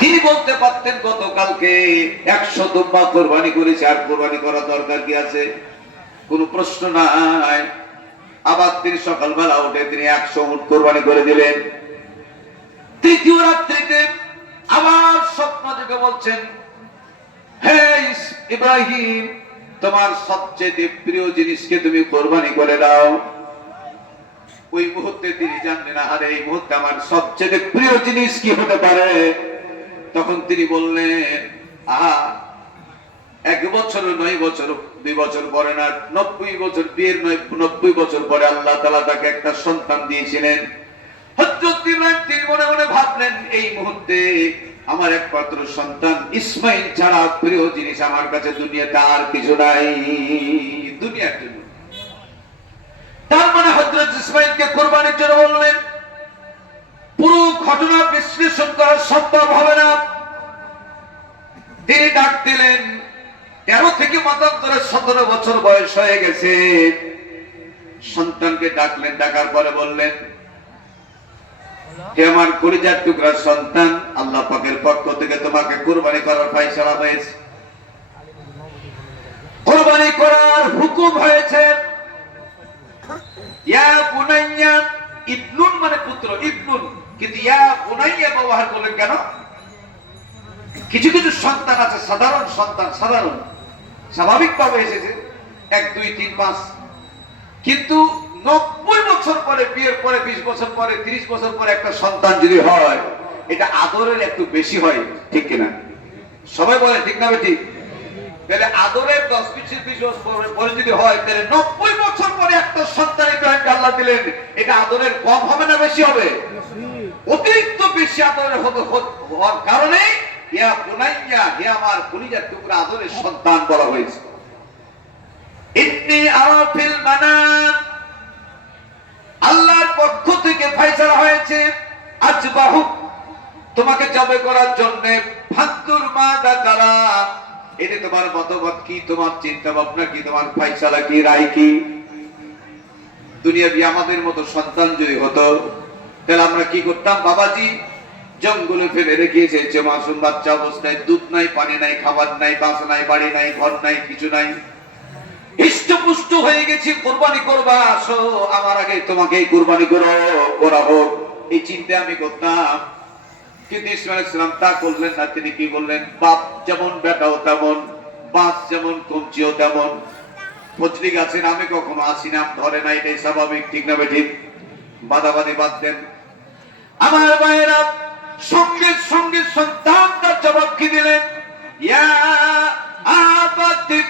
তিনি বলতে পারতেন, গতকালকে একশো দুম্বা কোরবানি করেছে, আর কোরবানি করার দরকার কি আছে? কোন প্রশ্ন নাই। আবার তিনি সকালবেলা উঠে তিনি একশো উট কোরবানি করে দিলেন। তৃতীয় রাত্রিতে আবার স্বপ্ন থেকে বলছেন, হে ইব্রাহিম, তোমার সবচেয়ে প্রিয় জিনিসকে তুমি কোরবানি করে দাও। ওই মুহূর্তে তিনি জানলেন আরে এই মুহূর্তে আমার সবচেয়ে প্রিয় জিনিস কি হতে পারে? তখন তিনি বললেন, আহা, এক বছর, নয় বছর, দুই বছর পরে না, নব্বই বছর, বিয়ের নয়, নব্বই বছর পরে আল্লাহ তালা তাকে একটা সন্তান দিয়েছিলেন। তিনি মনে মনে ভাবলেন, এই মুহূর্তে আমার একমাত্র সন্তান ইসমাইল ছাড়া প্রিয় জিনিস আমার কাছে দুনিয়াতে আর কিছু নাই, দুনিয়ার জন্য। তার মানে হজরত ইসমাইলকে কোরবানির জন্য ঘটনা বিশ্লেষণ করা সম্ভব হবে না। তিনি ডাক দিলেন, তেরো থেকে মতান্তরে সতেরো বছর বয়স হয়ে গেছে। সন্তানকে ডাকলেন, ডাকার পরে বললেন, হে আমার কলিজার টুকরা সন্তান, আল্লাহ পাকের পক্ষ থেকে তোমাকে কোরবানি করার ফাইসলা হয়েছে। কোরবানি করার হুকুম হয়েছে, ইয়া বুনাইয়া ইবনুন মানে পুত্র ইবনুন কিন্তু ইয়া বুনাইয়া ব্যবহার করলেন কেন? কিছু কিছু সন্তান আছে, সাধারণ সন্তান, সাধারণ। স্বাভাবিকভাবে এসেছে, এক, দুই, তিন, পাঁচ। কিন্তু নব্বই বছর পরে, বিয়ের পরে, বিশ বছর পরে, তিরিশ বছর পরে একটা সন্তান যদি হয়, এটা আদরের একটু বেশি হয়, ঠিক কিনা? সবাই বলে, ঠিক না ঠিক তাহলে আদরের দশ বিশ বিশ বছর পরে- পরে যদি হয়, তাহলে নব্বই বছর পরে একটা সন্তান ইব্রাহিমকে আল্লাহ দিলেন, এটা আদরের কম হবে না বেশি হবে? অতিরিক্ত বেশি আদরের হতে হওয়ার কারণে তোমাকে জবে করার জন্য দাকারা। এটা তোমার মতবাদ কি, তোমার চিন্তা ভাবনা কি, তোমার ফাইসালা কি, রায় কি? দুনিয়াবি আমাদের মতো সন্তান যদি হতো তাহলে আমরা কি করতাম? বাবাজি, জঙ্গলে ফেলে রেখে এসেছে মাসুম বাচ্চা অবস্থায়। দুধ নাই, পানি নাই, খাবার নাই, বাস নাই, বাড়ি নাই, ঘর নাই, কিছু নাই। হৃষ্টপুষ্ট হয়ে গেছি, কোরবানি করবা, আসো, আমার আগে তোমাকে কোরবানি করো, করা হোক। এই চিন্তা আমি করতাম। কিন্তু ইসমাইল ইসলাম তা করলেন না, তিনি কি বললেন? বাপ যেমন বেটাও তেমন, বাস যেমন কমচিও তেমন। ফজলি গাছের আমি কখনো আসি না, ধরে না, এটাই স্বাভাবিক, ঠিক না ঠিক বাদাবাদি বাদ দেন। আমার ভাইয়েরা সঙ্গে সঙ্গে সন্তানটা জবাব কি দিলেন? ইয়া আবাতি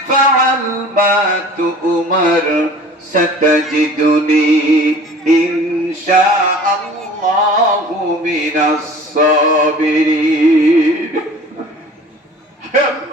সাবিরিন। হে আল্লাহ! বাবা